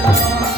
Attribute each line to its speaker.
Speaker 1: Thank you.